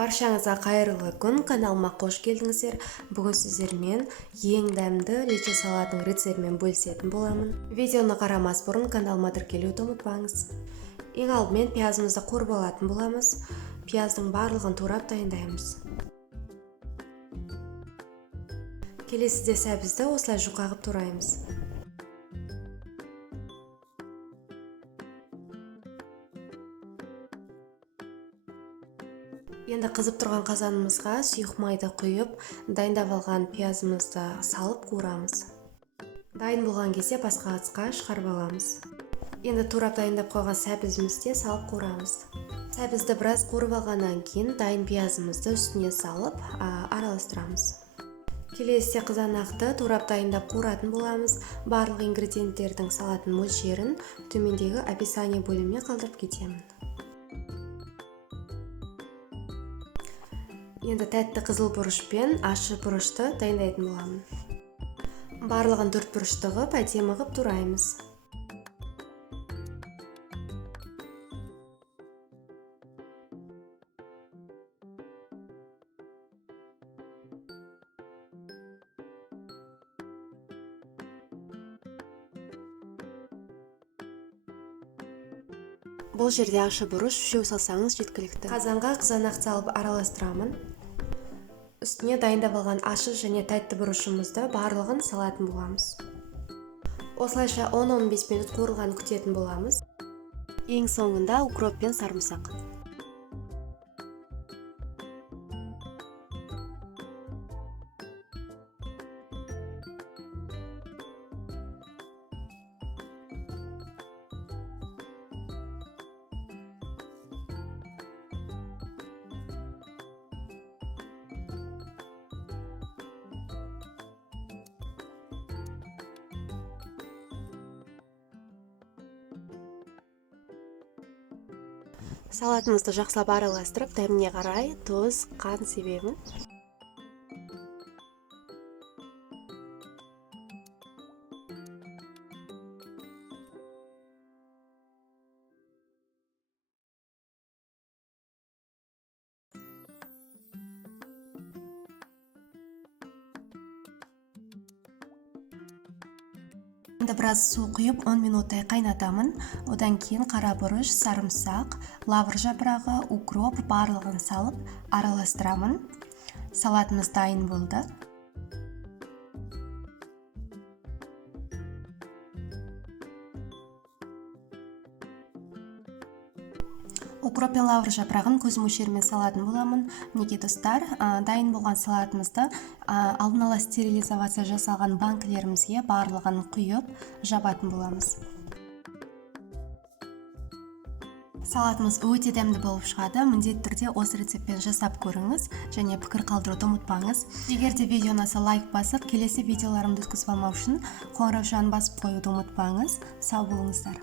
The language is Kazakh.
Баршаңызға қайырлы күн, каналыма қош келдіңіздер. Бүгін сіздермен ең дәмді лечо салатының рецептімен бөлісетін боламын. Видеоны қарамас бұрын каналыма тіркелуді ұмытпаңыз. Ең алдымен пиязымызды қуырып алатын боламыз. Пияздың барлығын турап дайындаймыз. Келесіде сәбізді осылай жұқа қылып тураймыз. Енді қызып тұрған қазанымызға сұйық майды құйып, дайындап алған пиязымызды салып қуырамыз. Дайын болған кезде басқа ыдысқа шығарып аламыз. Енді турап дайындап қойған сәбізімізді салып қуырамыз. Сәбізді біраз қуырып алғаннан кейін дайын пиязымызды үстіне салып араластырамыз. Келесіде қызанақты турап дайындап қуыратын боламыз. Барлық ингредиенттердің салатын мөлшерін төмендегі описание бөліміне қалдырып кетемін. Енді тәтті қызыл бұрыш пен ащы бұрышты дайындайтын боламын. Барлығын төрт бұрышты ғып, әдемі ғып тураймыз. Бұл жерде ащы бұрыш үшеу салсаңыз жеткілікті. Қазанға қызанақты салып араластырамын. Үстіне дайындап алған ащы және тәтті бұрышымызды барлығын салатын боламыз. Осылайша 10-15 минут қуырылғанын күтетін боламыз. Ең соңында укроп пен сарымсақ. Салатымызды жақсылап араластырып, дәміне қарай тұз, қант себемін. Енді біраз су құйып 10 минуттай қайнатамын. Одан кейін қара бұрыш, сарымсақ, лавр жапырағы, укроп барлығын салып араластырамын. Салатымыз дайын болды. Укроп пен лавр жапырағын көз мөлшерімен салатын боламын. Мінекей достар, дайын болған салатымызды алдын ала стерилизация жасалған банкілерімізге барлығын құйып жабатын боламыз. Салатымыз өте дәмді болып шығады. Міндетті түрде осы рецептпен жасап көріңіз және пікір қалдыруды ұмытпаңыз. Егер де видео ұнаса лайк басып, келесі видеоларымды өткізіп алмау үшін қоңырау жағын басып қоюды ұмытпаңыз. Сау болыңыздар.